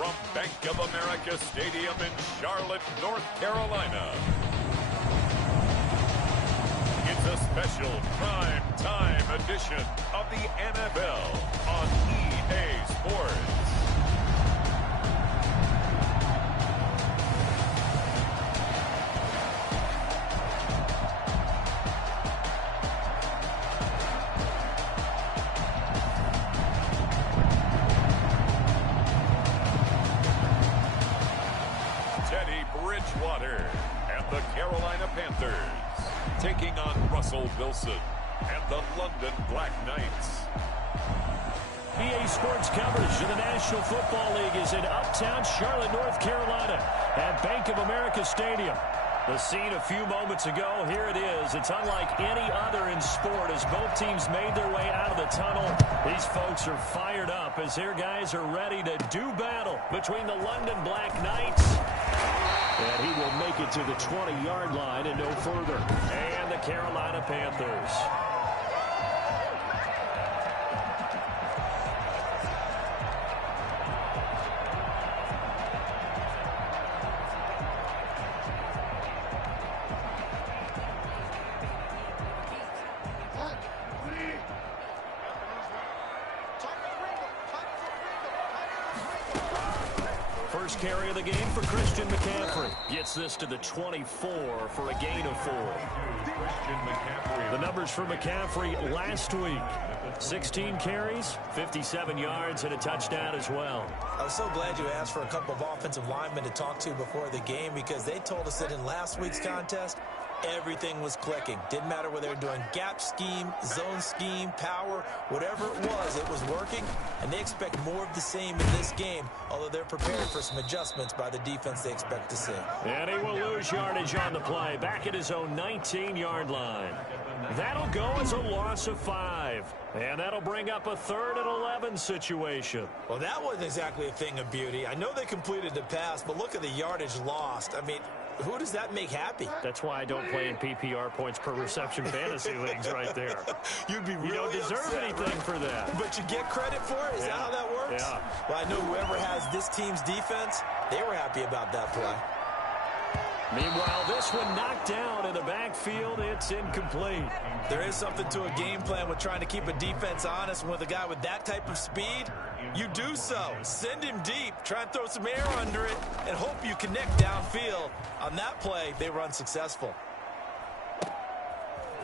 from Bank of America Stadium in Charlotte, North Carolina. It's a special prime time edition of the NFL on EA Sports. And the Carolina Panthers taking on Russell Wilson and the London Black Knights. EA Sports coverage of the National Football League is in uptown Charlotte, North Carolina at Bank of America Stadium. The scene a few moments ago, here it is. It's unlike any other in sport as both teams made their way out of the tunnel. These folks are fired up as their guys are ready to do battle between the London Black Knights. And he will make it to the 20-yard line and no further. And the Carolina Panthers. First carry of the game for Christian McCaffrey. Gets this to the 24 for a gain of 4. The numbers for McCaffrey last week. 16 carries, 57 yards, and a touchdown as well. I was so glad you asked for a couple of offensive linemen to talk to before the game because they told us that in last week's contest, everything was clicking. Didn't matter whether they were doing gap scheme, zone scheme, power, whatever it was working. And they expect more of the same in this game, although they're prepared for some adjustments by the defense they expect to see. And he will lose yardage on the play, back at his own 19-yard line. That'll go as a loss of 5. And that'll bring up a 3rd and 11 situation. Well, that wasn't exactly a thing of beauty. I know they completed the pass, but look at the yardage lost. I mean, who does that make happy? That's why I don't play in PPR points per reception fantasy leagues right there. You'd be really You don't deserve upset, anything right? for that. But you get credit for it? Is that how that works? Yeah. Well, I know whoever has this team's defense, they were happy about that play. Meanwhile, this one knocked down in the backfield. It's incomplete. There is something to a game plan with trying to keep a defense honest. With a guy with that type of speed, you do so. Send him deep. Try and throw some air under it and hope you connect downfield. On that play, they were unsuccessful.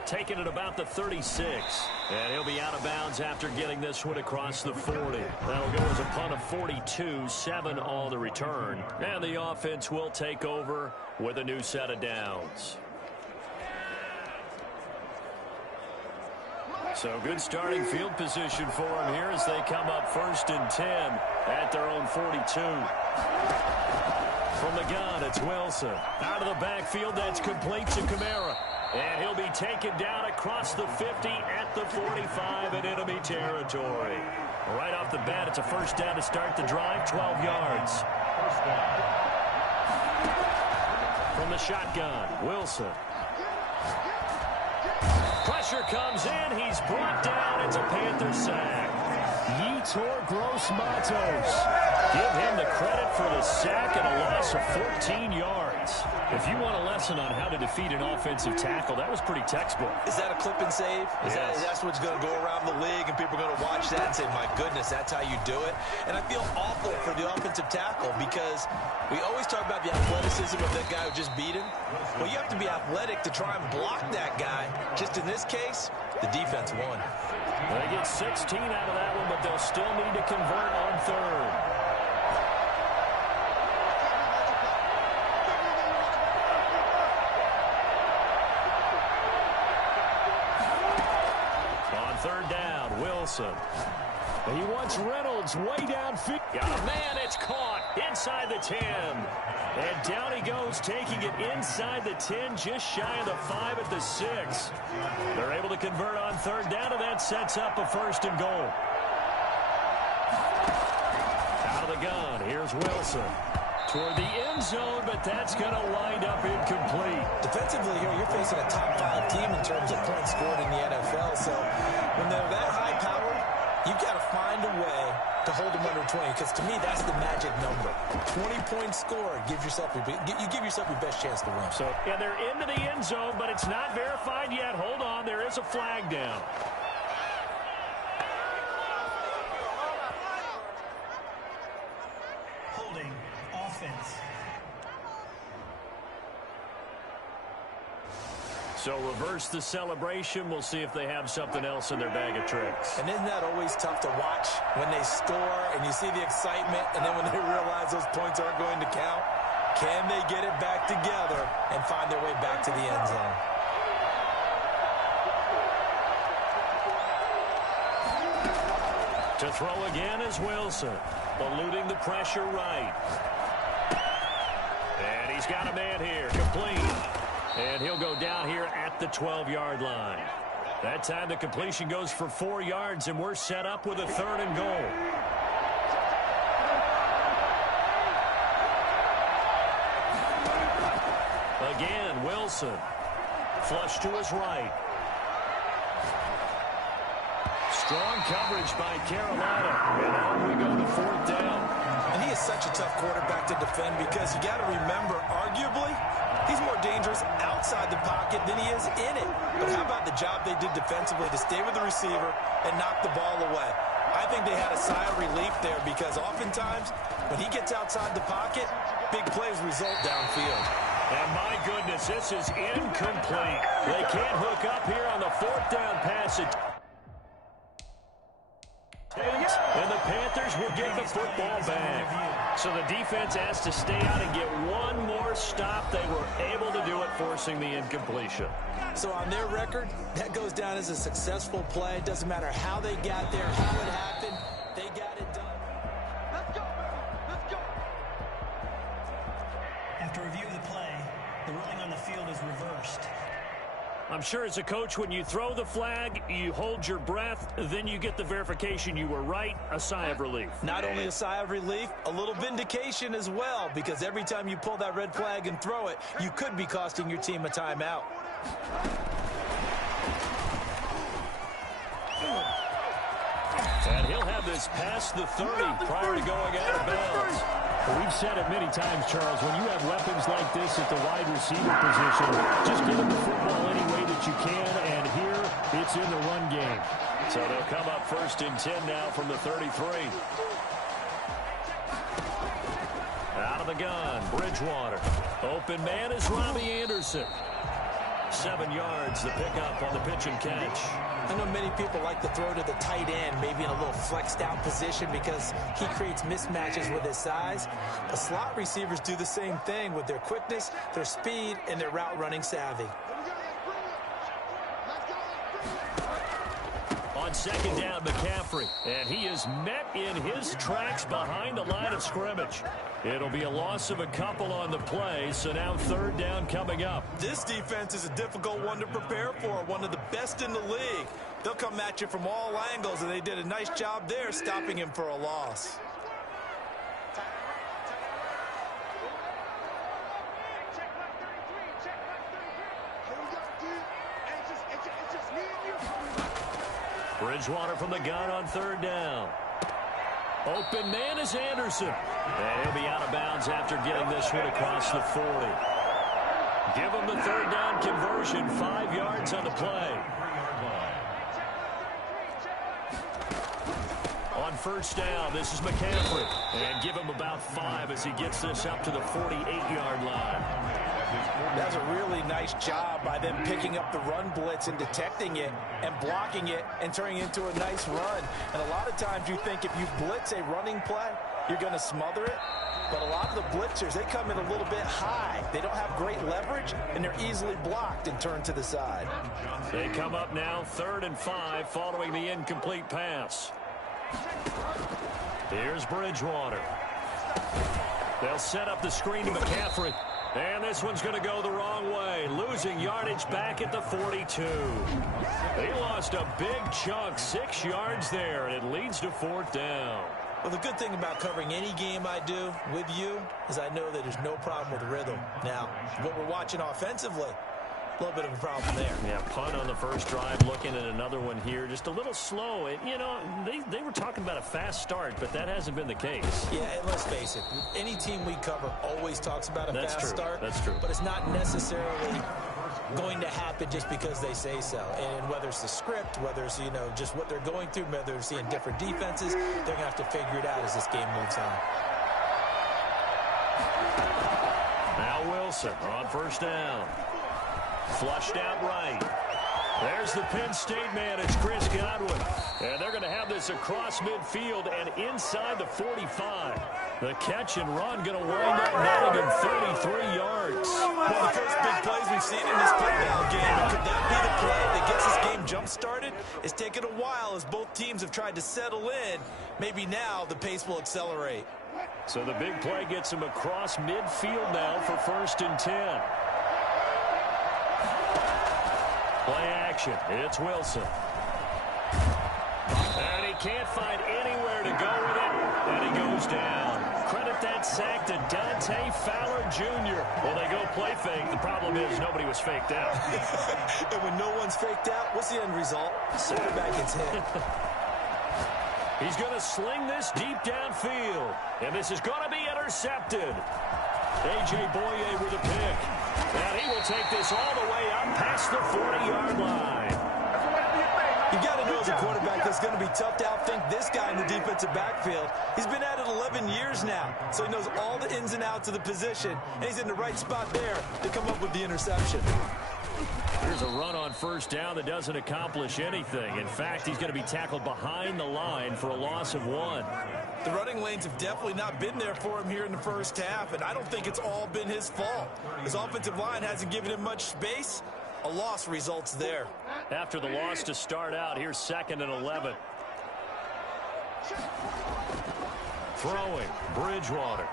Taken at about the 36. And he'll be out of bounds after getting this one across the 40. That'll go as a punt of 42, 7 all the return. And the offense will take over with a new set of downs. So good starting field position for him here as they come up 1st and 10 at their own 42. From the gun, it's Wilson. Out of the backfield, that's complete to Kamara. And he'll be taken down across the 50 at the 45 in enemy territory. Right off the bat, it's a first down to start the drive, 12 yards. From the shotgun, Wilson. Pressure comes in. He's brought down. It's a Panther sack. Yetur Gross-Matos. Give him the credit for the sack and a loss of 14 yards. If you want a lesson on how to defeat an offensive tackle, that was pretty textbook. Is that a clip and save? Is that what's going to go around the league and people are going to watch that and say, my goodness, that's how you do it? And I feel awful for the offensive tackle because we always talk about the athleticism of that guy who just beat him. Well, you have to be athletic to try and block that guy. Just in this case, the defense won. They get 16 out of that one, but they'll still need to convert on 3rd. Third down, Wilson. He wants Reynolds way downfield. Got a man, it's caught inside the 10. And down he goes, taking it inside the 10, just shy of the 5 at the 6. They're able to convert on 3rd down, and that sets up a 1st and goal. Out of the gun, here's Wilson. Toward the end zone, but that's going to wind up incomplete. Defensively here, you're facing a top 5 team in terms of points scored in the NFL. So when they're that high powered, you've got to find a way to hold them under 20, because to me, that's the magic number. 20 points scored. You give yourself your best chance to win. So, yeah, they're into the end zone, but it's not verified yet. Hold on, there is a flag down. Holding offense. So reverse the celebration. We'll see if they have something else in their bag of tricks. And isn't that always tough to watch when they score and you see the excitement, and then when they realize those points aren't going to count? Can they get it back together and find their way back to the end zone? To throw again is Wilson, eluding the pressure right. And he's got a man here, complete. And he'll go down here at the 12-yard line. That time the completion goes for 4 yards, and we're set up with a 3rd and goal. Again, Wilson. Flush to his right. Strong coverage by Carolina. And out we go to 4th down. And he is such a tough quarterback to defend, because you got to remember, arguably, he's more dangerous outside the pocket than he is in it. But how about the job they did defensively to stay with the receiver and knock the ball away? I think they had a sigh of relief there, because oftentimes when he gets outside the pocket, big plays result downfield. And my goodness, this is incomplete. They can't hook up here on the 4th down pass. And the Panthers will get the football back. So the defense has to stay out and get one more stop. They were able to do it, forcing the incompletion. So on their record, that goes down as a successful play. It doesn't matter how they got there, how it happened. They got it done. Let's go. Let's go. After review of the play, the ruling on the field is reversed. I'm sure as a coach, when you throw the flag, you hold your breath, then you get the verification you were right, a sigh of relief. Not only a sigh of relief, a little vindication as well, because every time you pull that red flag and throw it, you could be costing your team a timeout. And he'll have this past the 30 prior to going out of bounds. We've said it many times, Charles, when you have weapons like this at the wide receiver position, just give them the football any way that you can, and here it's in the run game. So they'll come up 1st and 10 now from the 33. Out of the gun, Bridgewater. Open man is Robbie Anderson. 7 yards, the pickup on the pitch and catch. I know many people like to throw to the tight end, maybe in a little flexed out position, because he creates mismatches with his size. But slot receivers do the same thing with their quickness, their speed, and their route running savvy. On 2nd down, McCaffrey. And he is met in his tracks behind the line of scrimmage. It'll be a loss of a couple on the play, so now 3rd down coming up. This defense is a difficult one to prepare for, one of the best in the league. They'll come at you from all angles, and they did a nice job there stopping him for a loss. Bridgewater from the gun on 3rd down. Open man is Anderson. And he'll be out of bounds after getting this one across the 40. Give him the 3rd down conversion, 5 yards on the play. On 1st down, this is McCaffrey. And give him about 5 as he gets this up to the 48-yard line. That's a really nice job by them picking up the run blitz and detecting it and blocking it and turning it into a nice run. And a lot of times you think if you blitz a running play, you're going to smother it. But a lot of the blitzers, they come in a little bit high. They don't have great leverage, and they're easily blocked and turned to the side. They come up now 3rd and 5 following the incomplete pass. Here's Bridgewater. They'll set up the screen to McCaffrey. And this one's going to go the wrong way. Losing yardage back at the 42. They lost a big chunk, 6 yards there, and it leads to 4th down. Well, the good thing about covering any game I do with you is I know that there's no problem with rhythm. Now, what we're watching offensively, A little bit of a problem there. Yeah, punt on the first drive, looking at another one here. Just a little slow. And, you know, they were talking about a fast start, but that hasn't been the case. Yeah, and let's face it, any team we cover always talks about a fast start. That's true. But it's not necessarily going to happen just because they say so. And whether it's the script, whether it's, you know, just what they're going through, whether they're seeing different defenses, they're going to have to figure it out as this game moves on. Now Wilson on first down. Flushed out right. There's the Penn State man. It's Chris Godwin. And they're going to have this across midfield and inside the 45. The catch and run going to wind up netting him 33 yards. One of the first big plays we've seen in this football game. Could that be the play that gets this game jump-started? It's taken a while as both teams have tried to settle in. Maybe now the pace will accelerate. So the big play gets him across midfield now for 1st and 10. Play action. It's Wilson. And he can't find anywhere to go with it. And he goes down. Credit that sack to Dante Fowler Jr. Well, they go play fake. The problem is nobody was faked out. And when no one's faked out, what's the end result? Quarterback gets hit. He's going to sling this deep downfield. And this is going to be intercepted. A.J. Boye with a pick. And he will take this all the way up past the 40-yard line. You got to know as a quarterback it's going to be tough to outthink this guy in the defensive backfield. He's been at it 11 years now, so he knows all the ins and outs of the position, and he's in the right spot there to come up with the interception. Here's a run on first down that doesn't accomplish anything. In fact, he's going to be tackled behind the line for a loss of 1. The running lanes have definitely not been there for him here in the first half, and I don't think it's all been his fault. His offensive line hasn't given him much space. A loss results there. After the loss to start out, here's 2nd and 11. Throwing, Bridgewater.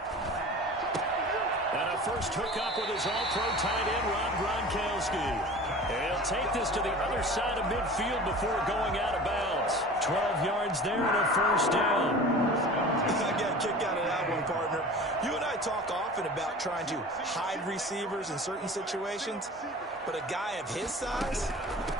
And a first hookup with his all-pro tight end, Rob Gronkowski. And he'll take this to the other side of midfield before going out of bounds. 12 yards there and a first down. I got a kick out of that one, partner. You and I talk often about trying to hide receivers in certain situations, but a guy of his size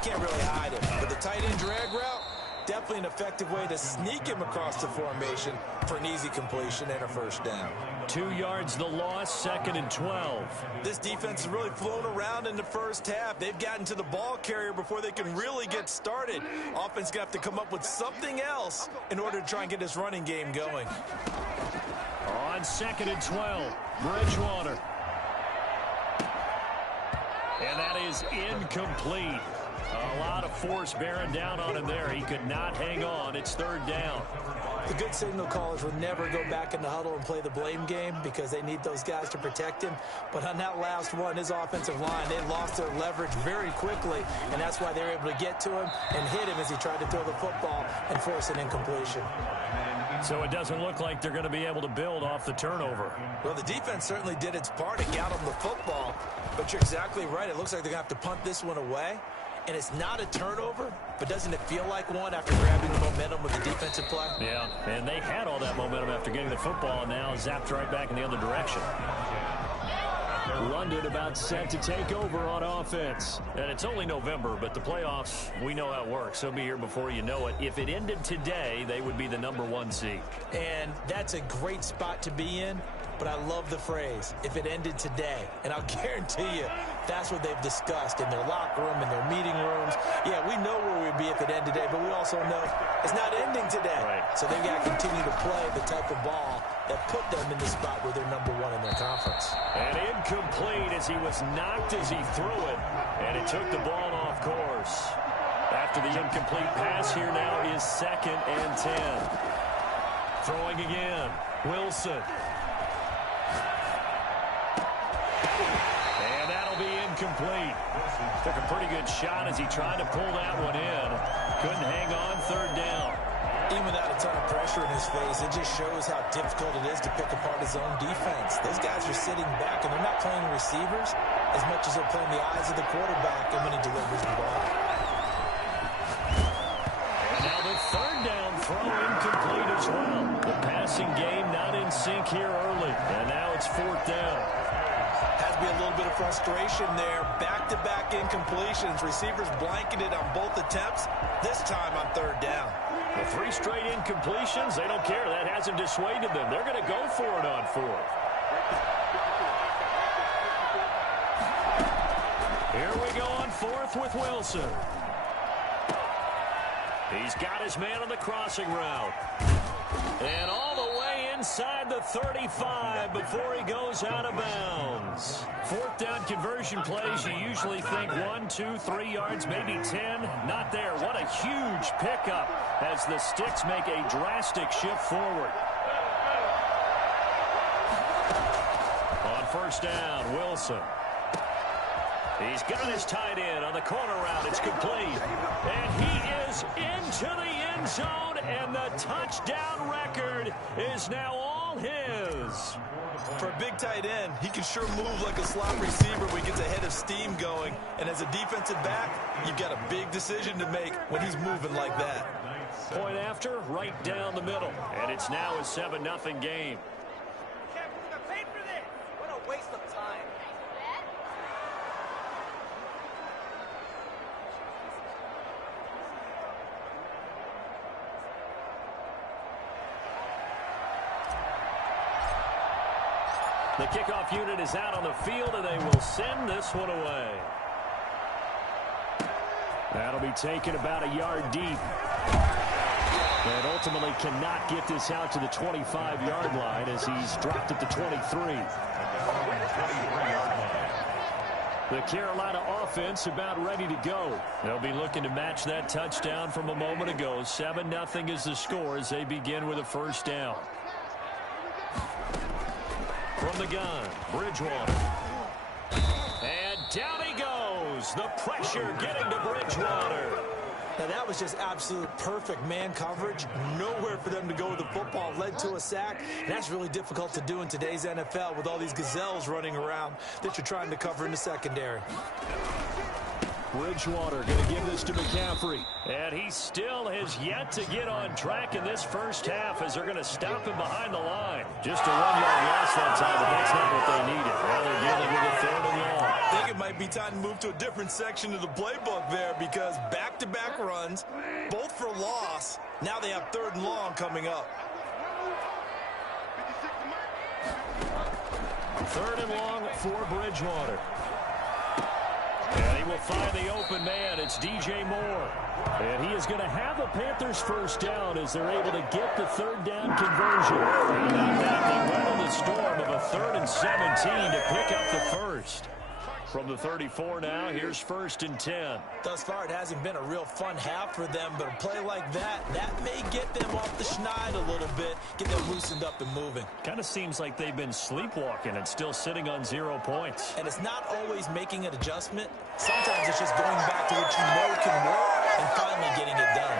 can't really hide him. With the tight end drag route, definitely an effective way to sneak him across the formation for an easy completion and a first down. 2 yards the loss, 2nd and 12. This defense has really flown around in the first half. They've gotten to the ball carrier before they can really get started. Offense going to have to come up with something else in order to try and get this running game going. On 2nd and 12, Bridgewater. And that is incomplete. A lot of force bearing down on him there. He could not hang on. It's 3rd down. The good signal callers will never go back in the huddle and play the blame game because they need those guys to protect him. But on that last one, his offensive line, they lost their leverage very quickly, and that's why they were able to get to him and hit him as he tried to throw the football and force an incompletion. So it doesn't look like they're going to be able to build off the turnover. Well, the defense certainly did its part to get them the football, but you're exactly right. It looks like they're going to have to punt this one away. And it's not a turnover, but doesn't it feel like one after grabbing the momentum with the defensive play? Yeah, and they had all that momentum after getting the football, and now zapped right back in the other direction. London about set to take over on offense. And it's only November, but the playoffs, we know how it works. They'll be here before you know it. If it ended today, they would be the #1 seed. And that's a great spot to be in. But I love the phrase, if it ended today. And I'll guarantee you, that's what they've discussed in their locker room, in their meeting rooms. Yeah, we know where we'd be if it ended today, but we also know it's not ending today. Right. So they've got to continue to play the type of ball that put them in the spot where they're #1 in their conference. And incomplete as he was knocked as he threw it. And it took the ball off course. After the incomplete pass, here now is 2nd and 10. Throwing again, Wilson. And that'll be incomplete. Took a pretty good shot as he tried to pull that one in. Couldn't hang on, 3rd down. Even without a ton of pressure in his face, it just shows how difficult it is to pick apart his own defense. Those guys are sitting back, and they're not playing receivers as much as they're playing the eyes of the quarterback and when he delivers the ball. And now the 3rd down throw incomplete as well. The passing game not in sync here early. And now it's 4th down. Has to be a little bit of frustration there. Back-to-back incompletions. Receivers blanketed on both attempts. This time on third down. The 3 straight incompletions, they don't care. That hasn't dissuaded them. They're going to go for it on 4th. Here we go on 4th with Wilson. He's got his man on the crossing route. And all the way inside the 35 before he goes out of bounds. 4th down conversion plays, you usually think 1, 2, 3 yards, maybe 10. Not there. What a huge pickup as the Sticks make a drastic shift forward. On 1st down, Wilson. He's got his tight end on the corner route. It's complete. And he is into the end zone, and the touchdown record is now all his. For a big tight end, he can sure move like a slot receiver when he gets a head of steam going. And as a defensive back, you've got a big decision to make when he's moving like that. Point after, right down the middle. And it's now a 7-0 game. What a waste of time. The kickoff unit is out on the field, and they will send this one away. That'll be taken about a yard deep. And ultimately cannot get this out to the 25-yard line as he's dropped at the 23. The Carolina offense about ready to go. They'll be looking to match that touchdown from a moment ago. 7-0 is the score as they begin with a 1st down. From the gun, Bridgewater. And down he goes. The pressure getting to Bridgewater. Now that was just absolute perfect man coverage. Nowhere for them to go with the football. Led to a sack. That's really difficult to do in today's NFL with all these gazelles running around that you're trying to cover in the secondary. Bridgewater going to give this to McCaffrey. And he still has yet to get on track in this first half as they're going to stop him behind the line. Just a 1-yard loss that time, but that's not what they needed. Now they're dealing with a 3rd and long. I think it might be time to move to a different section of the playbook there because back-to-back runs, both for loss. Now they have 3rd and long coming up. 3rd and long for Bridgewater. And he will find the open man. It's DJ Moore. And he is going to have the Panthers 1st down as they're able to get the 3rd down conversion. And that they weather the storm of a 3rd and 17 to pick up the 1st. From the 34 now, here's 1st and 10. Thus far, it hasn't been a real fun half for them, but a play like that may get them off the schneid a little bit, get them loosened up and moving. Kind of seems like they've been sleepwalking and still sitting on 0 points. And it's not always making an adjustment. Sometimes it's just going back to what you know can work and finally getting it done.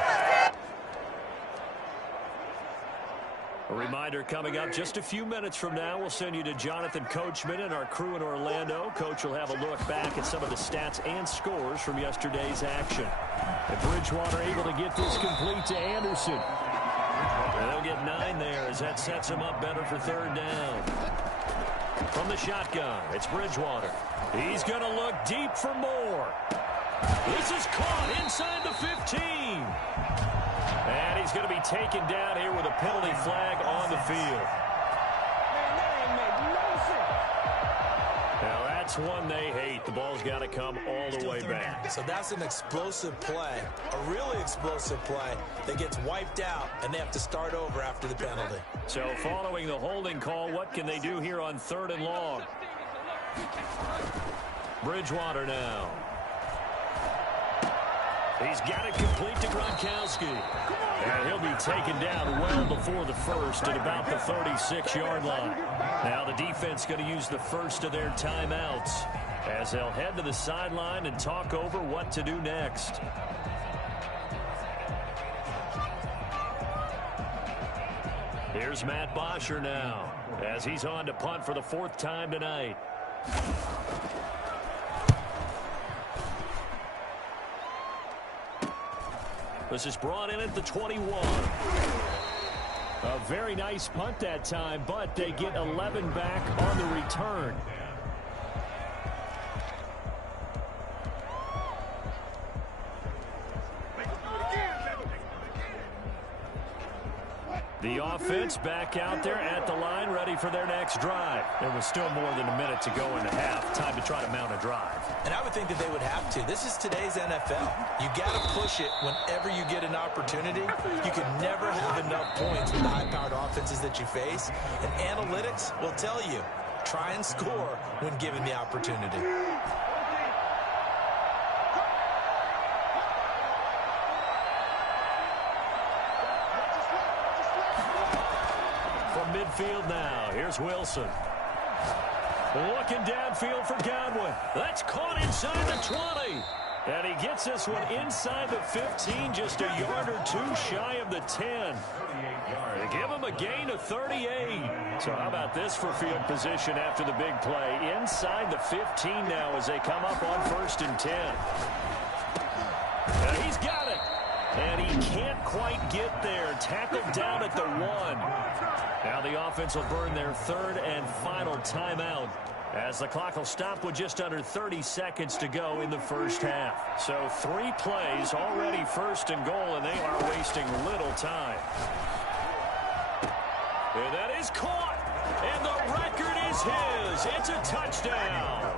A reminder coming up just a few minutes from now, we'll send you to Jonathan Coachman and our crew in Orlando. Coach will have a look back at some of the stats and scores from yesterday's action. And Bridgewater able to get this complete to Anderson. And they'll get 9 there as that sets him up better for 3rd down. From the shotgun, it's Bridgewater. He's going to look deep for Moore. This is caught inside the 15. And he's going to be taken down here with a penalty flag on the field. Now that's one they hate. The ball's got to come all the way back. So that's an explosive play, a really explosive play that gets wiped out, and they have to start over after the penalty. So following the holding call, what can they do here on 3rd and long? Bridgewater now. He's got it complete to Gronkowski. And he'll be taken down well before the 1st at about the 36-yard line. Now the defense going to use the first of their timeouts as they'll head to the sideline and talk over what to do next. Here's Matt Bosher now as he's on to punt for the 4th time tonight. This is brought in at the 21. A very nice punt that time, but they get 11 back on the return. The offense back out there at the line, ready for their next drive. There was still more than a minute to go in the half. Time to try to mount a drive. And I would think that they would have to. This is today's NFL. You got to push it whenever you get an opportunity. You can never have enough points with the high-powered offenses that you face. And analytics will tell you, try and score when given the opportunity. Midfield now. Here's Wilson. Looking downfield for Godwin. That's caught inside the 20. And he gets this one inside the 15, just a yard or two shy of the 10. They give him a gain of 38. So how about this for field position after the big play? Inside the 15 now as they come up on 1st and 10. And he's got it. And he can't quite get there. Tackled down at the 1. Now the offense will burn their 3rd and final timeout as the clock will stop with just under 30 seconds to go in the first half. So 3 plays already 1st and goal, and they are wasting little time. And that is caught. And the record is his. It's a touchdown.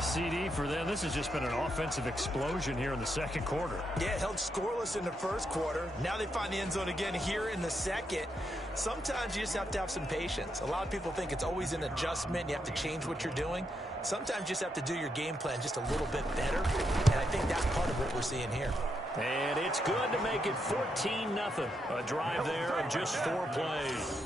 CD for them. This has just been an offensive explosion here in the 2nd quarter. Yeah, held scoreless in the 1st quarter. Now they find the end zone again here in the 2nd. Sometimes you just have to have some patience. A lot of people think it's always an adjustment. You have to change what you're doing. Sometimes you just have to do your game plan just a little bit better. And I think that's part of what we're seeing here. And it's good to make it 14-0. A drive there of just 4 plays.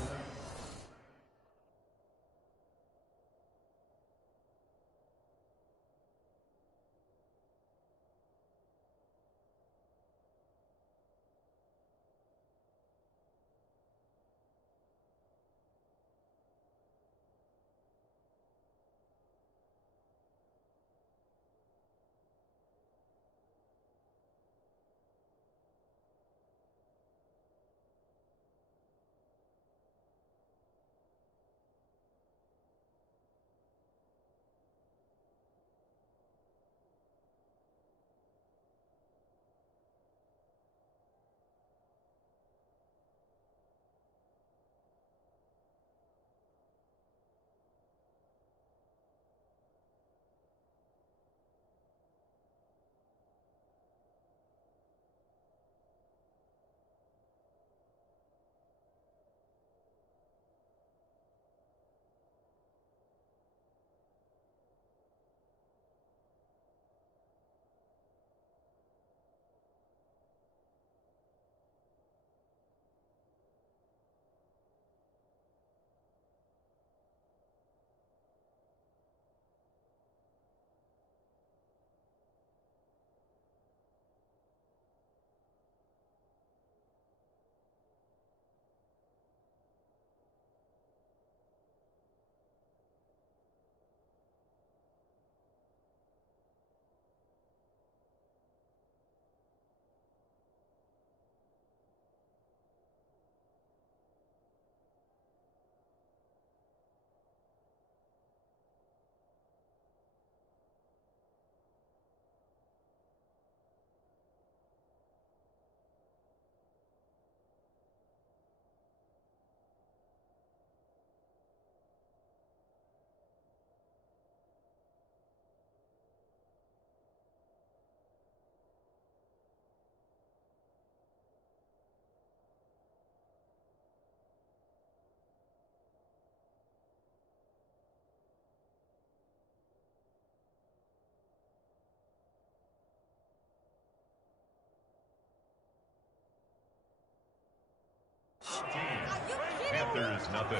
Panthers nothing.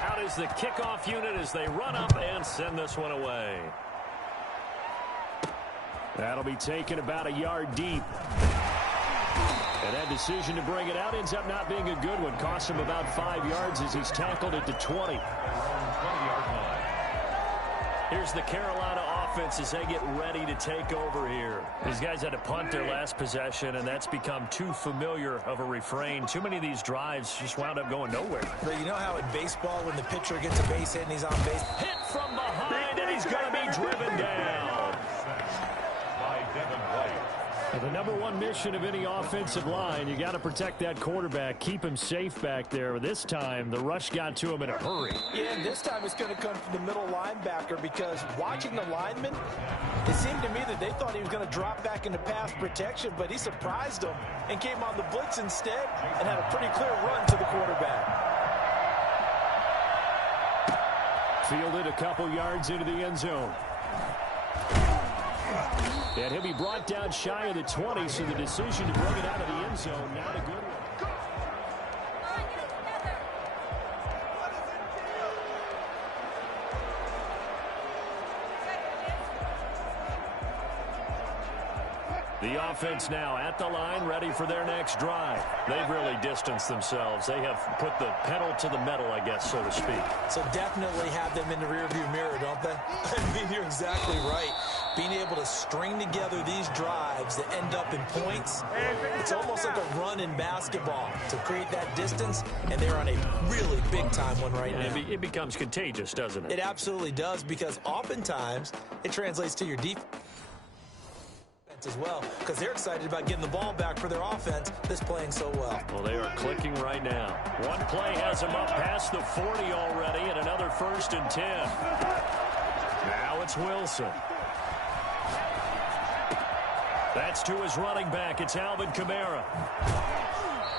Out is the kickoff unit as they run up and send this one away. That'll be taken about a yard deep. And that decision to bring it out ends up not being a good one. Cost him about 5 yards as he's tackled at the 20. Here's the Carolina offense as they get ready to take over here. These guys had to punt their last possession, and that's become too familiar of a refrain. Too many of these drives just wound up going nowhere. But you know how in baseball, when the pitcher gets a base hit and he's on base? Hit from behind, and he's going to be driven down. By Devin White. The number one mission of any offensive line, you got to protect that quarterback, keep him safe back there. This time, the rush got to him in a hurry. Yeah, and this time it's going to come from the middle linebacker because watching the lineman, it seemed to me that they thought he was going to drop back into pass protection, but he surprised them and came on the blitz instead and had a pretty clear run to the quarterback. Fielded a couple yards into the end zone. And he'll be brought down shy of the 20, so the decision to bring it out of the end zone, not a good one. The offense now at the line, ready for their next drive. They've really distanced themselves. They have put the pedal to the metal, I guess, so to speak. So definitely have them in the rearview mirror, don't they? I mean, you're exactly right. Being able to string together these drives that end up in points, it's almost like a run in basketball to create that distance, and they're on a really big-time one right now. It becomes contagious, doesn't it? It absolutely does, because oftentimes it translates to your defense as well, because they're excited about getting the ball back for their offense that's playing so well. Well, they are clicking right now. One play has them up past the 40 already, and another 1st and 10. Now it's Wilson. That's to his running back. It's Alvin Kamara.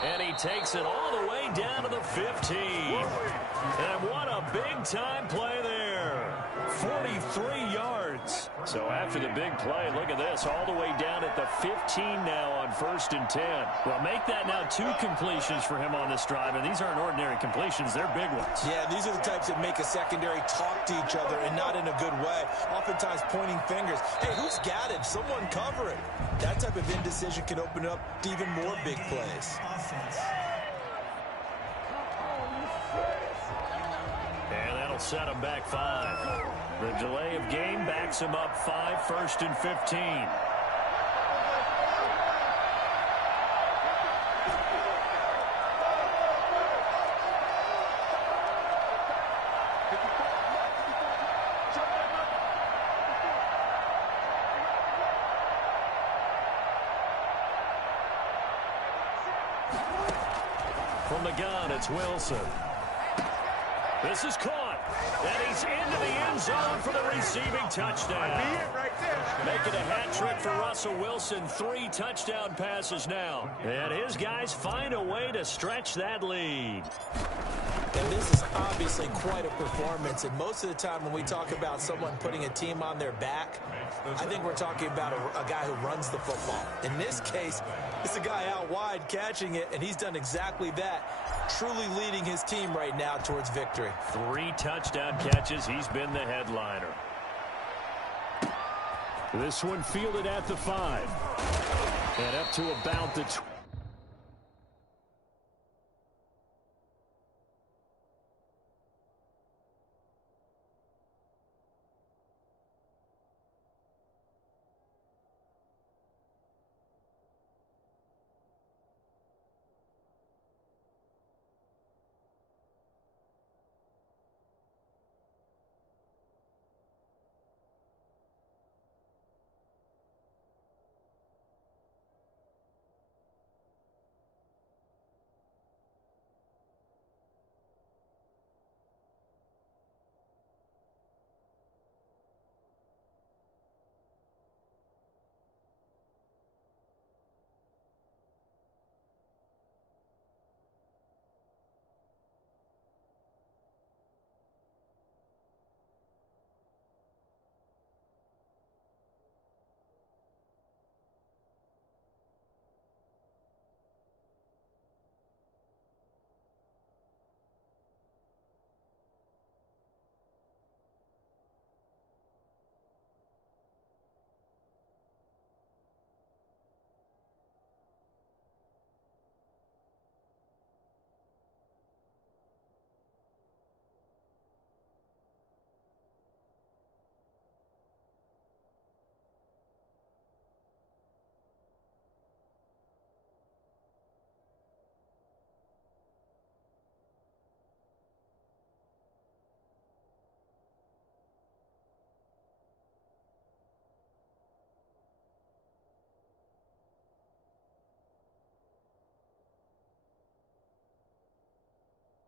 And he takes it all the way down to the 15. And what a big-time play there. 43 yards. So after the big play, look at this, all the way down at the 15 now on 1st and 10. Well, make that now 2 completions for him on this drive, and these aren't ordinary completions. They're big ones. Yeah, these are the types that make a secondary talk to each other, and not in a good way. Oftentimes pointing fingers. Hey, who's got it? Someone cover it. That type of indecision can open up to even more big plays. And that'll set him back 5. The delay of game backs him up 5, 1st and 15. From the gun, it's Wilson. This is caught, and he's into the end zone for the receiving touchdown. Make it a hat trick for Russell Wilson. 3 touchdown passes now. And his guys find a way to stretch that lead. And this is obviously quite a performance, and most of the time when we talk about someone putting a team on their back, I think we're talking about a guy who runs the football. In this case, it's a guy out wide catching it, and he's done exactly that, truly leading his team right now towards victory. 3 touchdown catches. He's been the headliner. This one fielded at the 5. And up to about the 20.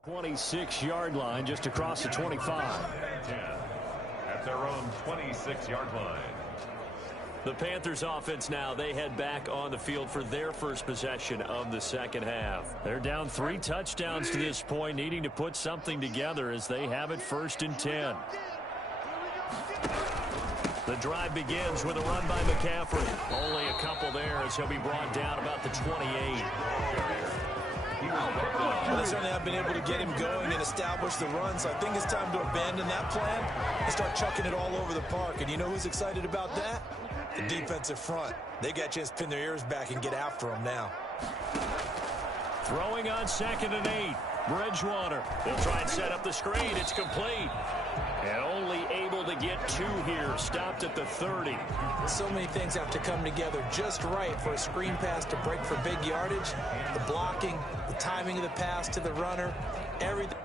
26-yard line, just across the 25. 10 at their own 26-yard line. The Panthers offense now, they head back on the field for their first possession of the second half. They're down 3 touchdowns to this point, needing to put something together as they have it 1st and 10. The drive begins with a run by McCaffrey. Only a couple there as he'll be brought down about the 28. Well, they certainly have been able to get him going and establish the run, so I think it's time to abandon that plan and start chucking it all over the park. And you know who's excited about that? The defensive front. They got a chance to pin their ears back and get after him now. Throwing on 2nd and 8. Bridgewater. They'll try and set up the screen. It's complete. And only able to get 2 here. Stopped at the 30. So many things have to come together just right for a screen pass to break for big yardage. The blocking, the timing of the pass to the runner, everything.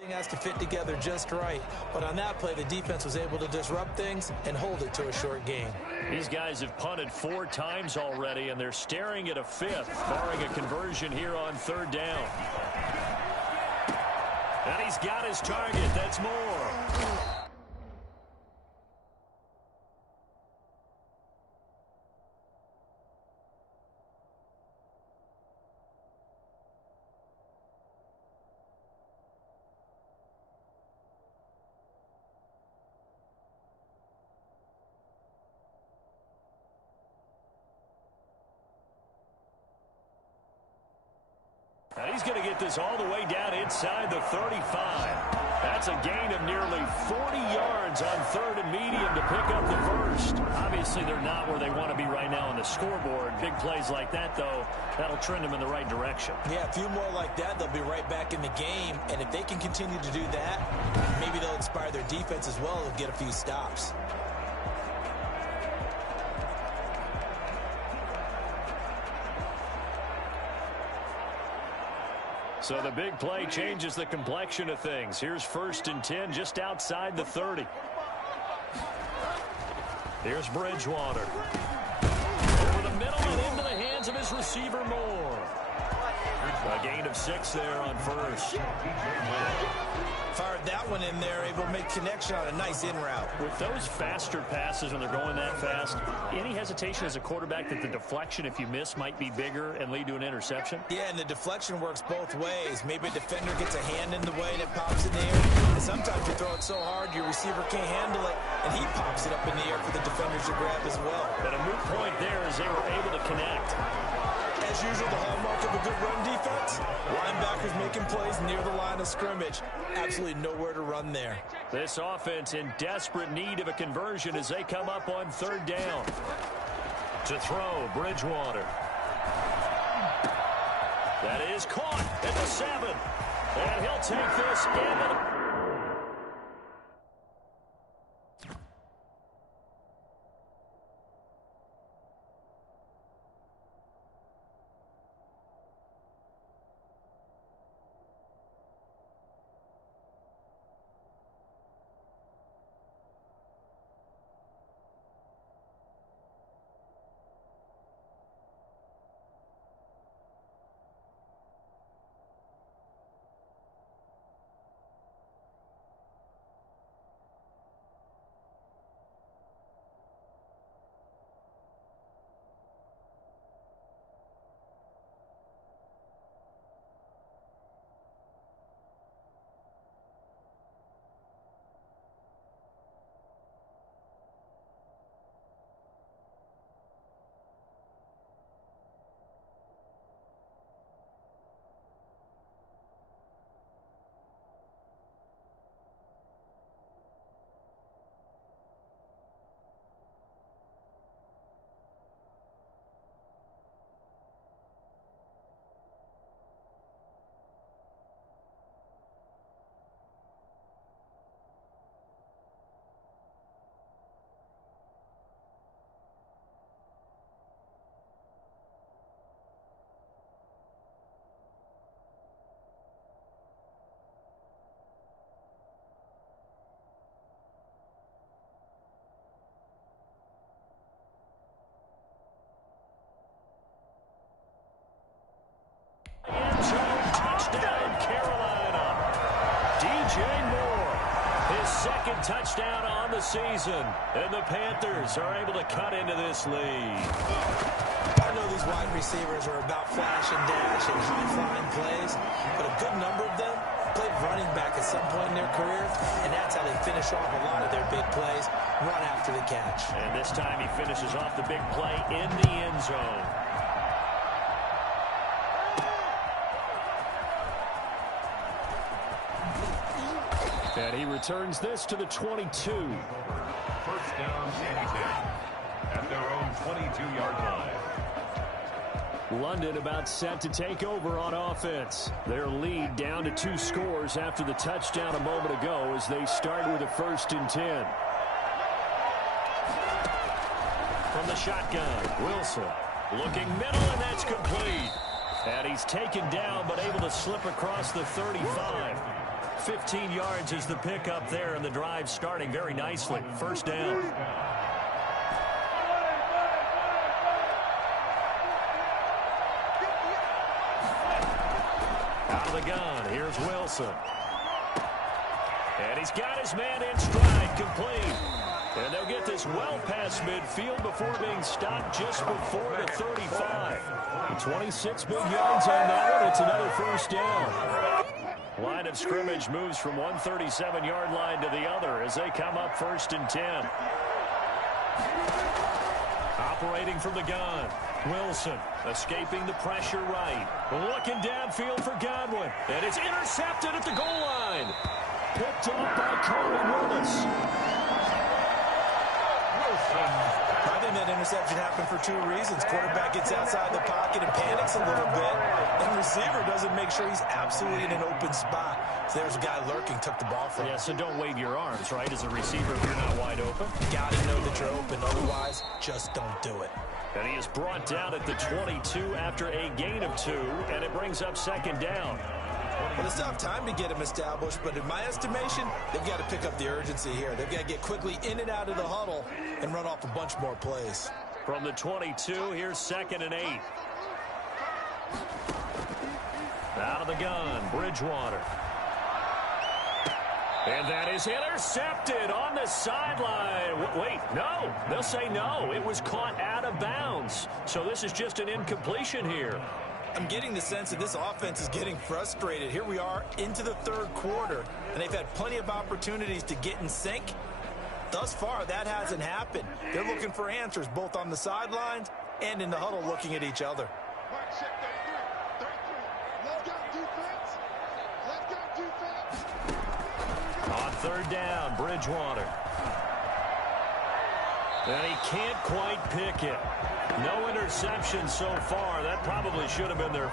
Everything has to fit together just right. But on that play, the defense was able to disrupt things and hold it to a short gain. These guys have punted 4 times already, and they're staring at a 5th, barring a conversion here on 3rd down. And he's got his target. That's more. And he's going to get this all the way down inside the 35. That's a gain of nearly 40 yards on 3rd and medium to pick up the first. Obviously, they're not where they want to be right now on the scoreboard. Big plays like that, though, that'll trend them in the right direction. Yeah, a few more like that, they'll be right back in the game. And if they can continue to do that, maybe they'll inspire their defense as well and get a few stops. So the big play changes the complexion of things. Here's 1st and 10 just outside the 30. Here's Bridgewater. Over the middle and into the hands of his receiver Moore. A gain of 6 there on 1st. Fired that one in there, able to make connection on a nice in route. With those faster passes when they're going that fast, any hesitation as a quarterback that the deflection, if you miss, might be bigger and lead to an interception? Yeah, and the deflection works both ways. Maybe a defender gets a hand in the way and it pops in the air. And sometimes you throw it so hard your receiver can't handle it, and he pops it up in the air for the defenders to grab as well. But a moot point there is they were able to connect. As usual, the hallmark of a good run defense, linebackers making plays near the line of scrimmage. Absolutely nowhere to run there. This offense in desperate need of a conversion as they come up on 3rd down. To throw, Bridgewater. That is caught at the 7. And he'll take this into the... Touchdown, Carolina. DJ Moore, his 2nd touchdown on the season. And the Panthers are able to cut into this lead. I know these wide receivers are about flash and dash and high-flying plays, but a good number of them played running back at some point in their career, and that's how they finish off a lot of their big plays, run after the catch. And this time he finishes off the big play in the end zone. And he returns this to the 22. 1st down and 10 at their own 22-yard line. London about set to take over on offense. Their lead down to 2 scores after the touchdown a moment ago as they start with a 1st and 10. From the shotgun, Wilson looking middle, and that's complete. And he's taken down but able to slip across the 35. 15 yards is the pickup there, and the drive starting very nicely. 1st down. Out of the gun, here's Wilson. And he's got his man in stride, complete. And they'll get this well past midfield before being stopped just before the 35. 26 big yards on that one. It's another 1st down. Line of scrimmage moves from one 37-yard line to the other as they come up 1st and 10. Operating from the gun, Wilson escaping the pressure right. Looking downfield for Godwin. And it's intercepted at the goal line. Picked up by Corey Willis. I think that interception happened for 2 reasons. Quarterback gets outside the pocket and panics a little bit. And receiver doesn't make sure he's absolutely in an open spot. So there's a guy lurking, took the ball from him. Yeah, so don't wave your arms, right, as a receiver if you're not wide open. Got to know that you're open. Otherwise, just don't do it. And he is brought down at the 22 after a gain of 2, and it brings up 2nd down. Well, they still have time to get him established, but in my estimation, they've got to pick up the urgency here. They've got to get quickly in and out of the huddle and run off a bunch more plays. From the 22, here's 2nd and 8. Out of the gun, Bridgewater. And that is intercepted on the sideline. Wait, no. They'll say no. It was caught out of bounds. So this is just an incompletion here. I'm getting the sense that this offense is getting frustrated. Here we are into the third quarter, and they've had plenty of opportunities to get in sync. Thus far, that hasn't happened. They're looking for answers both on the sidelines and in the huddle looking at each other. On 3rd down, Bridgewater. And he can't quite pick it. No interception so far. That probably should have been their...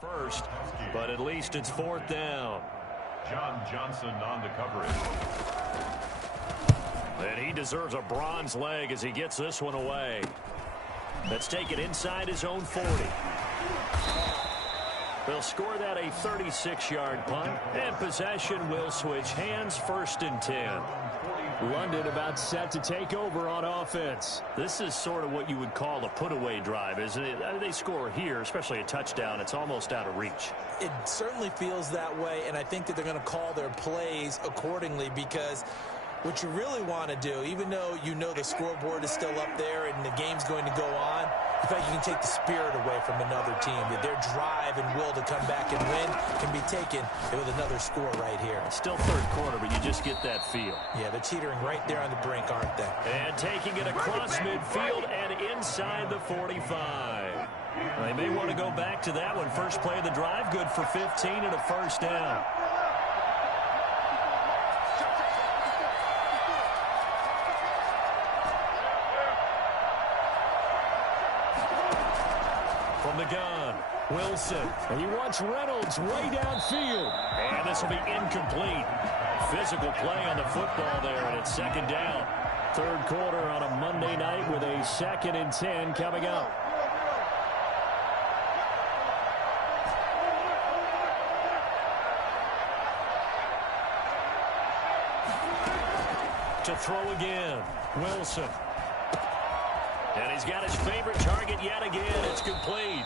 first, but at least it's 4th down. John Johnson on the coverage. And he deserves a bronze leg as he gets this one away. That's taken inside his own 40. They'll score that a 36-yard punt, and possession will switch hands, 1st and 10. London about set to take over on offense. This is sort of what you would call a put-away drive, isn't it? They score here, especially a touchdown. It's almost out of reach. It certainly feels that way, and I think that they're going to call their plays accordingly, because what you really want to do, even though you know the scoreboard is still up there and the game's going to go on, in fact, you can take the spirit away from another team. That their drive and will to come back and win can be taken with another score right here. It's still 3rd quarter, but you just get that feel. Yeah, they're teetering right there on the brink, aren't they? And taking it across midfield and inside the 45. They may want to go back to that one. First play of the drive, good for 15 and a 1st down. From the gun, Wilson. And he wants Reynolds way downfield. And this will be incomplete. Physical play on the football there, and it's 2nd down. 3rd quarter on a Monday night with a 2nd and 10 coming up. To throw again, Wilson. And he's got his favorite target yet again. It's complete.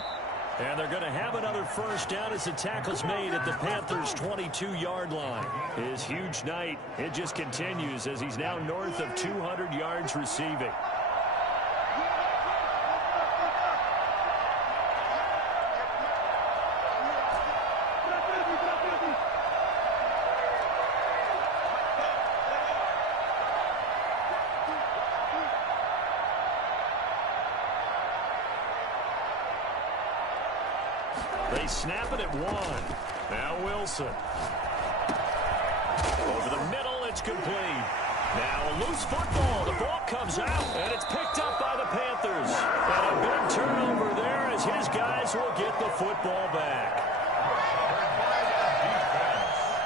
And they're going to have another 1st down as the tackle's made at the Panthers' 22-yard line. His huge night, it just continues as he's now north of 200 yards receiving. They snap it at 1. Now Wilson. Over the middle, it's complete. Now a loose football. The ball comes out, and it's picked up by the Panthers. And a big turnover there as his guys will get the football back.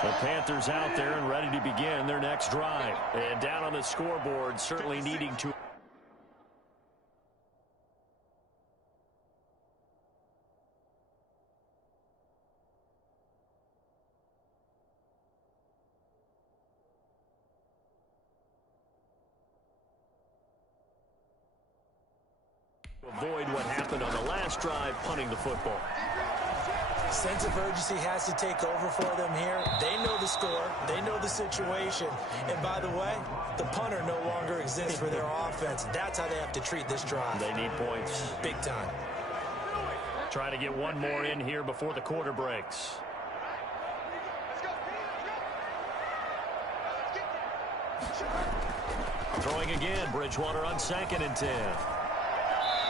The Panthers out there and ready to begin their next drive. And down on the scoreboard, certainly needing to... avoid what happened on the last drive, punting the football. Sense of urgency has to take over for them here. They know the score. They know the situation. And by the way, the punter no longer exists for their offense. That's how they have to treat this drive. They need points. Big time. Trying to get one more in here before the quarter breaks. Throwing again, Bridgewater on 2nd and 10.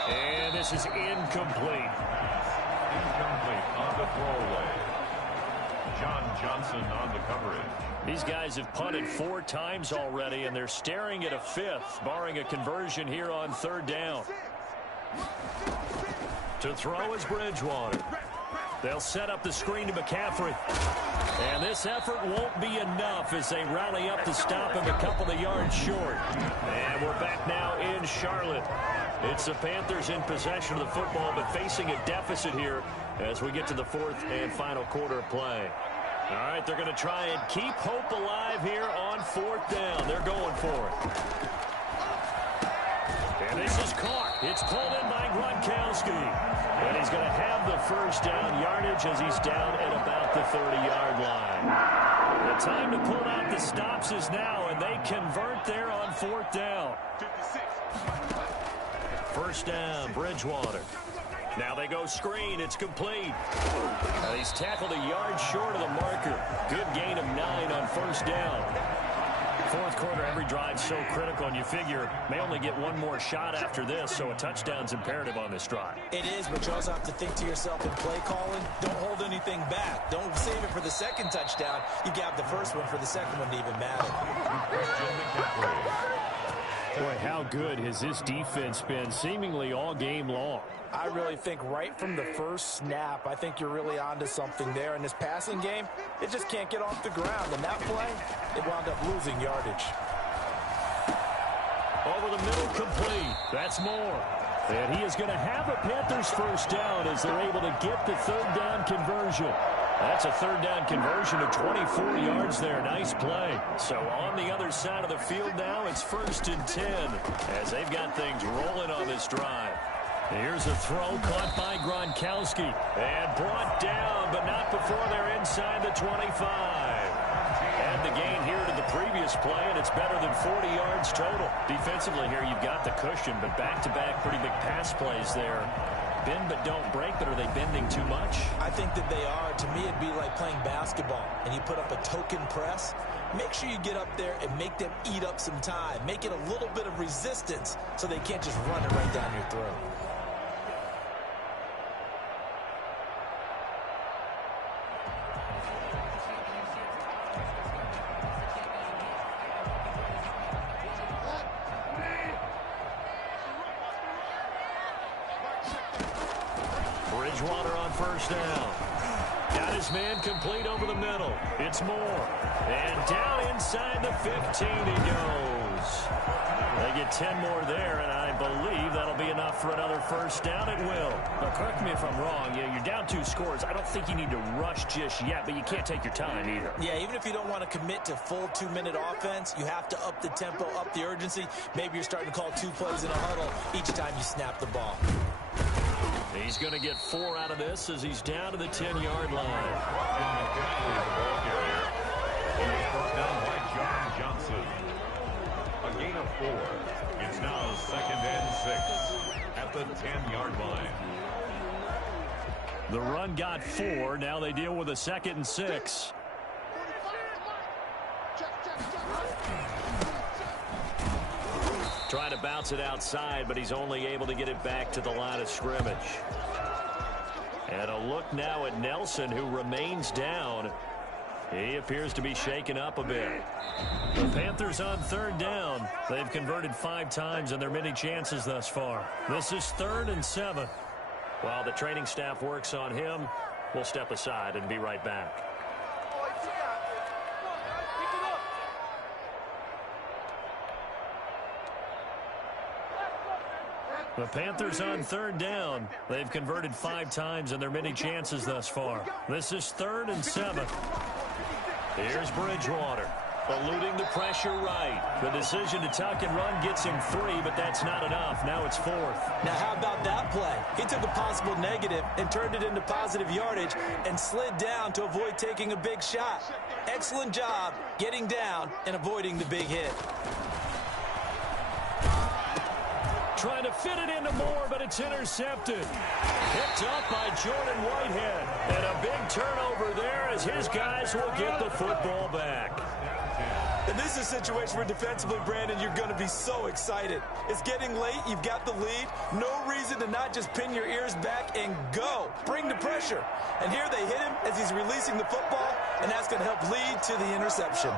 And this is incomplete. Incomplete on the throwaway. John Johnson on the coverage. These guys have punted 4 times already, and they're staring at a 5th, barring a conversion here on 3rd down. To throw is Bridgewater. They'll set up the screen to McCaffrey. And this effort won't be enough as they rally up to stop him a couple of yards short. And we're back now in Charlotte. It's the Panthers in possession of the football, but facing a deficit here as we get to the 4th and final quarter of play. All right, they're going to try and keep hope alive here on 4th down. They're going for it. And this is caught. It's pulled in by Gronkowski. And he's going to have the 1st down yardage as he's down at about the 30-yard line. The time to pull out the stops is now, and they convert there on 4th down. 1st down, Bridgewater. Now they go screen. It's complete. And he's tackled a yard short of the marker. Good gain of 9 on 1st down. 4th quarter, every drive so critical, and you figure may only get one more shot after this, so a touchdown's imperative on this drive. It is, but you also have to think to yourself in play calling, don't hold anything back. Don't save it for the 2nd touchdown. You got the 1st one for the 2nd one to even matter. Boy, how good has this defense been seemingly all game long? I really think right from the first snap, I think you're really onto something there. In this passing game, it just can't get off the ground. And that play, it wound up losing yardage. Over the middle, complete. That's more. And he is going to have a Panthers first down as they're able to get the third down conversion. That's a third down conversion of 24 yards there. Nice play. So on the other side of the field now, it's 1st and 10 as they've got things rolling on this drive. Here's a throw caught by Gronkowski and brought down, but not before they're inside the 25. And the gain here to the previous play, and it's better than 40 yards total. Defensively here, you've got the cushion, but back-to-back pretty big pass plays there. Bend but don't break, but are they bending too much? I think that they are. To me, it'd be like playing basketball, and you put up a token press. Make sure you get up there and make them eat up some time. Make it a little bit of resistance so they can't just run it right down your throat. Bridgewater on first down. Got his man complete over the middle. It's Moore. And down inside the 15 he goes. They get 10 more there, and I believe that'll be enough for another first down. It will. But correct me if I'm wrong. You're down 2 scores. I don't think you need to rush just yet, but you can't take your time either. Yeah, even if you don't want to commit to full 2-minute offense, you have to up the tempo, up the urgency. Maybe you're starting to call 2 plays in a huddle each time you snap the ball. He's going to get 4 out of this as he's down to the 10-yard line. He was brought down by John Johnson. A gain of 4. It's now 2nd and 6 at the 10-yard line. The run got 4. Now they deal with a 2nd and 6. Trying to bounce it outside, but he's only able to get it back to the line of scrimmage. And a look now at Nelson, who remains down. He appears to be shaken up a bit. The Panthers on 3rd down. They've converted 5 times in their many chances thus far. This is 3rd and 7. While the training staff works on him, we'll step aside and be right back. The Panthers on 3rd down. They've converted 5 times in their many chances thus far. This is 3rd and 7. Here's Bridgewater, eluding the pressure right. The decision to tuck and run gets him 3, but that's not enough. Now it's 4th. Now, how about that play? He took a possible negative and turned it into positive yardage and slid down to avoid taking a big shot. Excellent job getting down and avoiding the big hit. Trying to fit it into Moore, but it's intercepted. Picked up by Jordan Whitehead. And a big turnover there as his guys will get the football back. And this is a situation where defensively, Brandon, you're going to be so excited. It's getting late. You've got the lead. No reason to not just pin your ears back and go. Bring the pressure. And here they hit him as he's releasing the football, and that's going to help lead to the interception.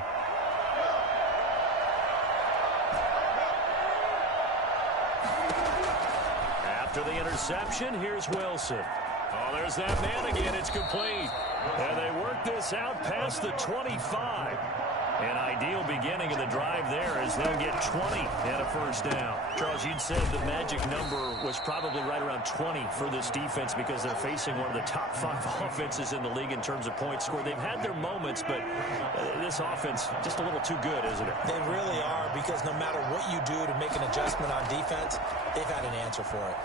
After the interception, here's Wilson. Oh, there's that man again. It's complete. And they work this out past the 25. An ideal beginning of the drive there as they'll get 20 and a first down. Charles, you'd said the magic number was probably right around 20 for this defense because they're facing one of the top 5 offenses in the league in terms of points scored. They've had their moments, but this offense just a little too good, isn't it? They really are, because no matter what you do to make an adjustment on defense, they've had an answer for it.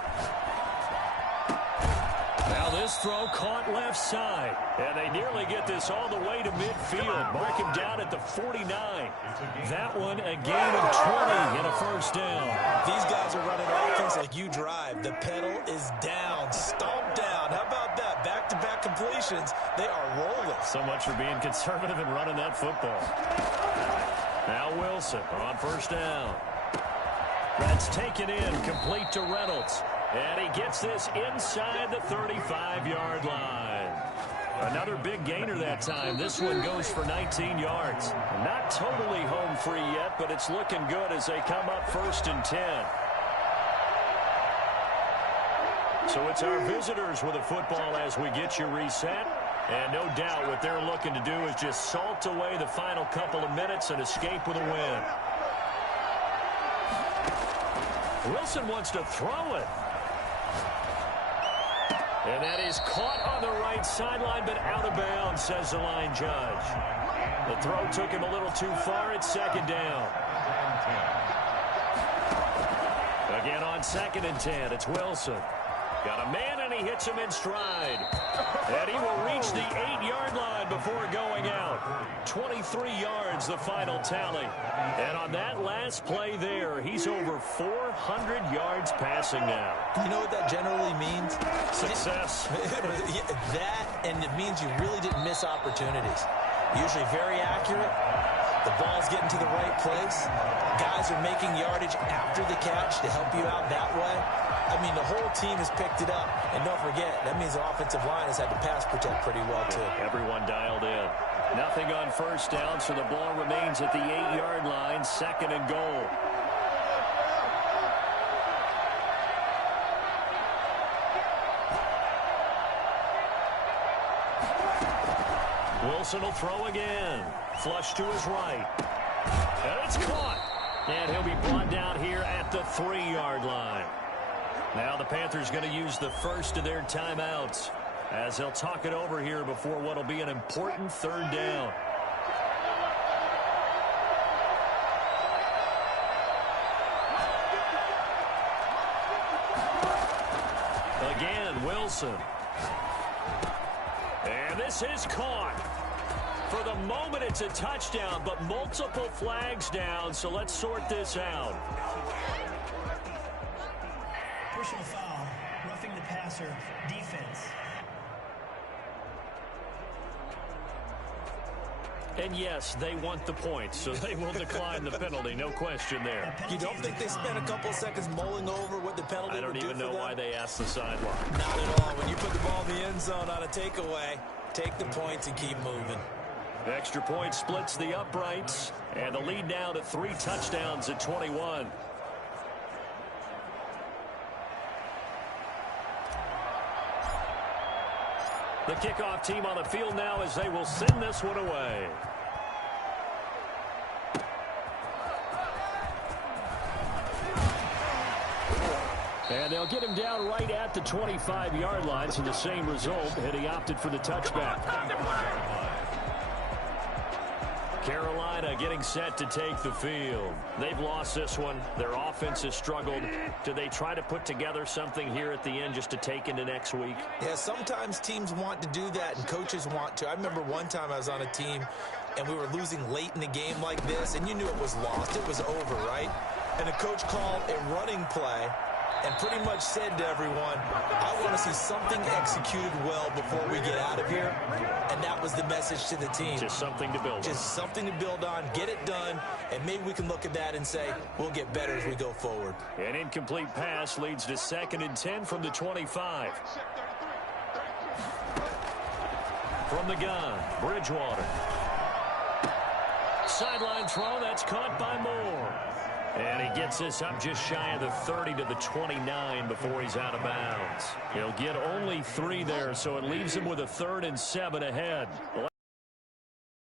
Now this throw caught left side, and they nearly get this all the way to midfield. Mark him down at the 49. That one a gain of 20 and a first down. These guys are running offense like you drive. The pedal is down, stomped down. How about that? Back-to-back completions. They are rolling. So much for being conservative and running that football. Now Wilson on first down. That's taken in, complete to Reynolds. And he gets this inside the 35-yard line. Another big gainer that time. This one goes for 19 yards. Not totally home free yet, but it's looking good as they come up 1st and 10. So it's our visitors with the football as we get you reset. And no doubt what they're looking to do is just salt away the final couple of minutes and escape with a win. Wilson wants to throw it. And that is caught on the right sideline, but out of bounds, says the line judge. The throw took him a little too far. It's 2nd down. Again on 2nd and 10, it's Wilson. Got a man, and he hits him in stride. And he will reach the 8-yard line before going out. 23 yards, the final tally. And on that last play there, he's over 400 yards passing now. You know what that generally means? Success. That, and it means you really didn't miss opportunities. Usually very accurate. The ball's getting to the right place. Guys are making yardage after the catch to help you out that way. I mean, the whole team has picked it up. And don't forget, that means the offensive line has had to pass protect pretty well, too. Everyone dialed in. Nothing on 1st down, so the ball remains at the 8-yard line, 2nd and goal. Wilson will throw again. Flush to his right. And it's caught. And he'll be brought down here at the 3-yard line. Now the Panthers going to use the first of their timeouts as they'll talk it over here before what will be an important 3rd down. Again, Wilson. And this is caught. For the moment, it's a touchdown, but multiple flags down, so let's sort this out. Personal foul, roughing the passer, defense. And yes, they want the point, so they will decline the penalty, no question there. You don't think they spent a couple seconds mulling over what the penalty I don't would do even for know them? why they asked the sideline. Not at all. When you put the ball in the end zone on a takeaway, take the points and keep moving. Extra point splits the uprights, and the lead now to 3 touchdowns at 21. The kickoff team on the field now as they will send this one away. And they'll get him down right at the 25-yard line, so the same result, and he opted for the touchback. Carolina getting set to take the field. They've lost this one. Their offense has struggled. Do they try to put together something here at the end just to take into next week? Yeah, sometimes teams want to do that and coaches want to. I remember one time I was on a team and we were losing late in a game like this, and you knew it was lost. It was over, right? And the coach called a running play and pretty much said to everyone, I want to see something executed well before we get out of here. And that was the message to the team. Just something to build on. Just something to build on, get it done, and maybe we can look at that and say, we'll get better as we go forward. An incomplete pass leads to 2nd and 10 from the 25. From the gun, Bridgewater. Sideline throw, that's caught by Moore. And he gets this up just shy of the 30 to the 29 before he's out of bounds. He'll get only 3 there, so it leaves him with a 3rd and 7 ahead.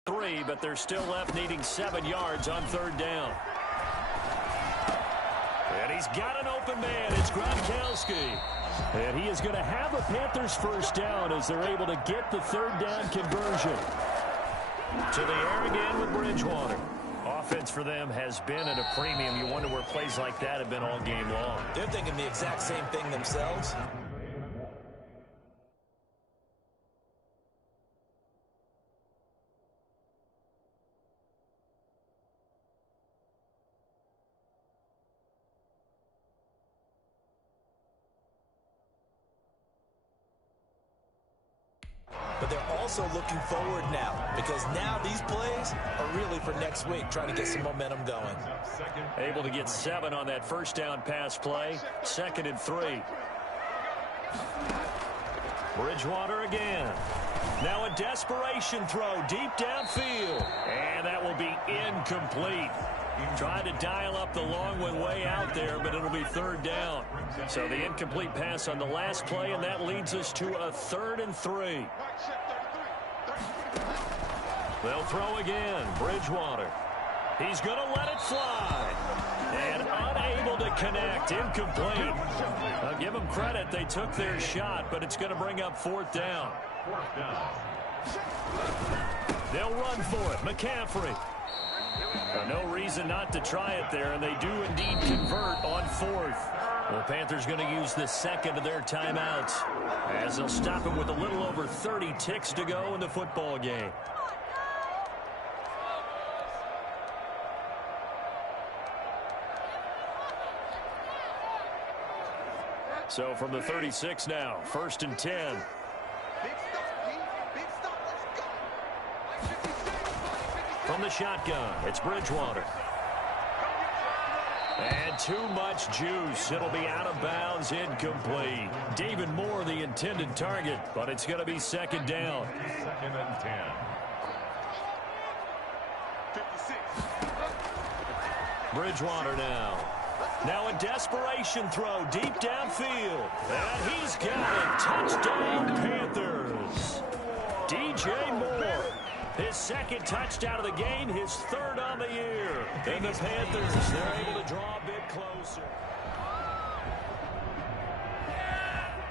3, but they're still left needing 7 yards on 3rd down. And he's got an open man. It's Gronkowski. And he is going to have a Panthers 1st down as they're able to get the 3rd down conversion. To the air again with Bridgewater. Offense for them has been at a premium. You wonder where plays like that have been all game long. They're thinking the exact same thing themselves. But they're also looking forward now, because now these plays are really for next week, trying to get some momentum going. Able to get 7 on that 1st down pass play. 2nd and 3. Bridgewater again. Now a desperation throw deep downfield. And that will be incomplete. Tried to dial up the long one way out there, but it'll be third down. So the incomplete pass on the last play, and that leads us to a 3rd and 3. They'll throw again. Bridgewater. He's going to let it fly. And unable to connect. Incomplete. I'll give them credit. They took their shot, but it's going to bring up 4th down. They'll run for it. McCaffrey. No reason not to try it there, and they do indeed convert on 4th. The Panthers going to use the second of their timeouts as they'll stop it with a little over 30 ticks to go in the football game. So from the 36 now, 1st and 10. From the shotgun, it's Bridgewater. And too much juice. It'll be out of bounds, incomplete. David Moore, the intended target, but it's going to be 2nd down. 2nd and 10. Bridgewater now. Now a desperation throw deep downfield. And he's got it. Touchdown, Panthers. DJ Moore. His 2nd touchdown of the game, his 3rd on the year. And the Panthers, they're able to draw a bit closer.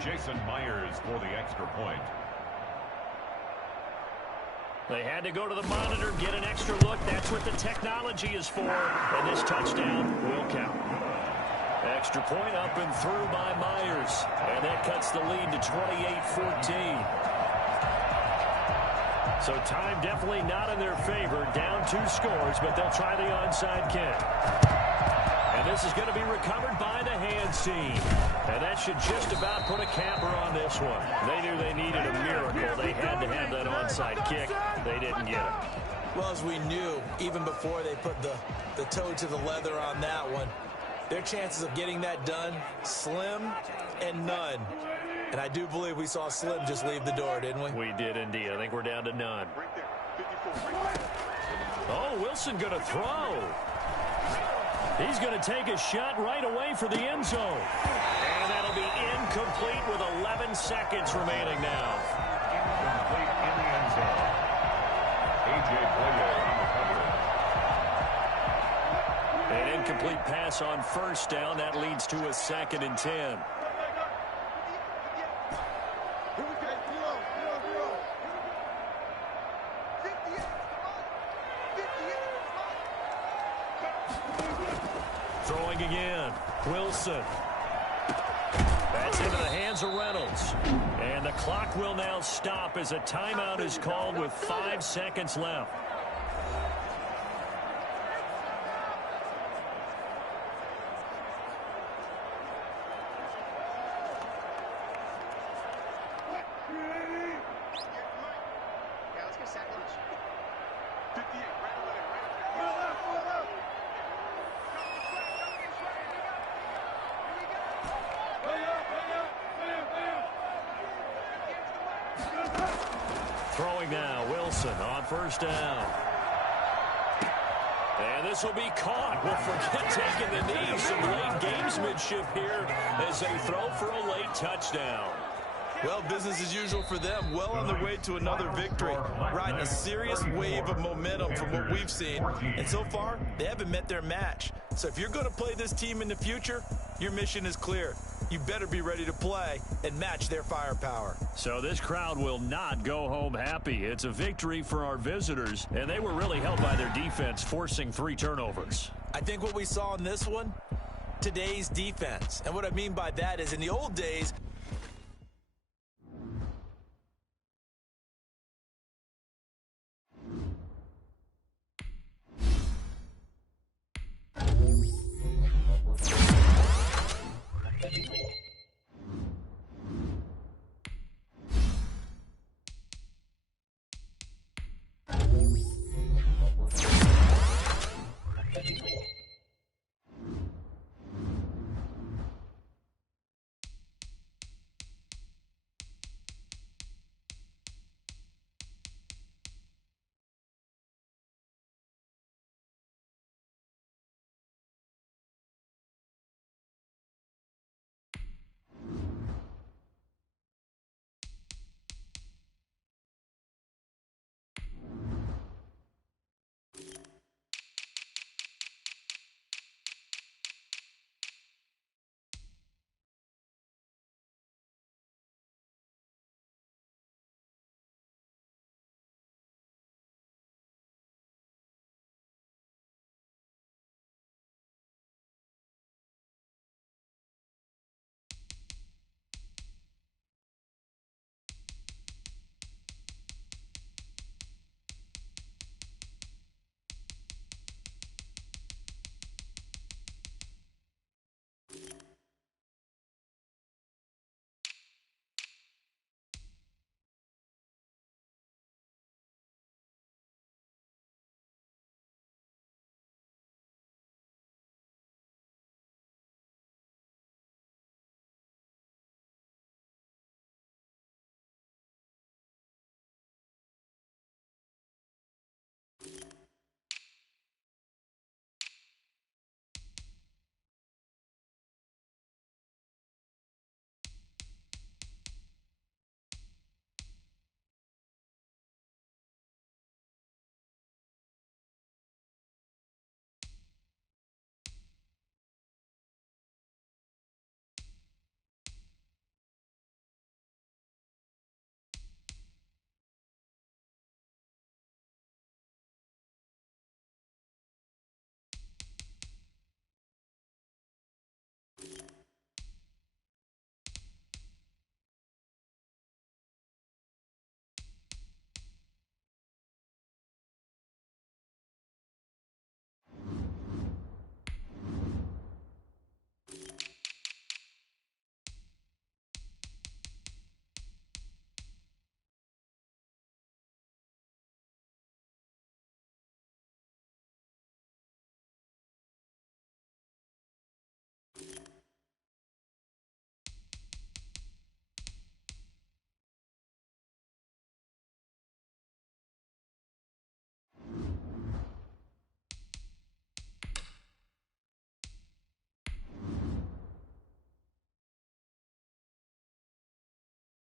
Jason Myers for the extra point. They had to go to the monitor, get an extra look. That's what the technology is for. And this touchdown will count. Extra point up and through by Myers. And that cuts the lead to 28-14. So time definitely not in their favor. Down 2 scores, but they'll try the onside kick. And this is going to be recovered by the hands team. And that should just about put a capper on this one. They knew they needed a miracle. They had to have that onside kick. They didn't get it. Well, as we knew, even before they put the toe to the leather on that one, their chances of getting that done, slim and none. And I do believe we saw Slim just leave the door, didn't we? We did indeed. I think we're down to none. Oh, Wilson going to throw. He's going to take a shot right away for the end zone. And that'll be incomplete with 11 seconds remaining now. Incomplete in the end zone. A.J. Boyer on the cover. An incomplete pass on 1st down. That leads to a 2nd and 10. Throwing again. Wilson. That's into the hands of Reynolds. And the clock will now stop as a timeout is called with 5 seconds left. Throwing now, Wilson on 1st down. And this will be caught. We'll forget taking the knee. Some late gamesmanship here as they throw for a late touchdown. Well, business as usual for them. Well on their way to another victory. Riding a serious wave of momentum from what we've seen. And so far, they haven't met their match. So if you're going to play this team in the future, your mission is clear. You better be ready to play and match their firepower. So this crowd will not go home happy. It's a victory for our visitors, and they were really helped by their defense, forcing 3 turnovers. I think what we saw in this one, today's defense. And what I mean by that is in the old days,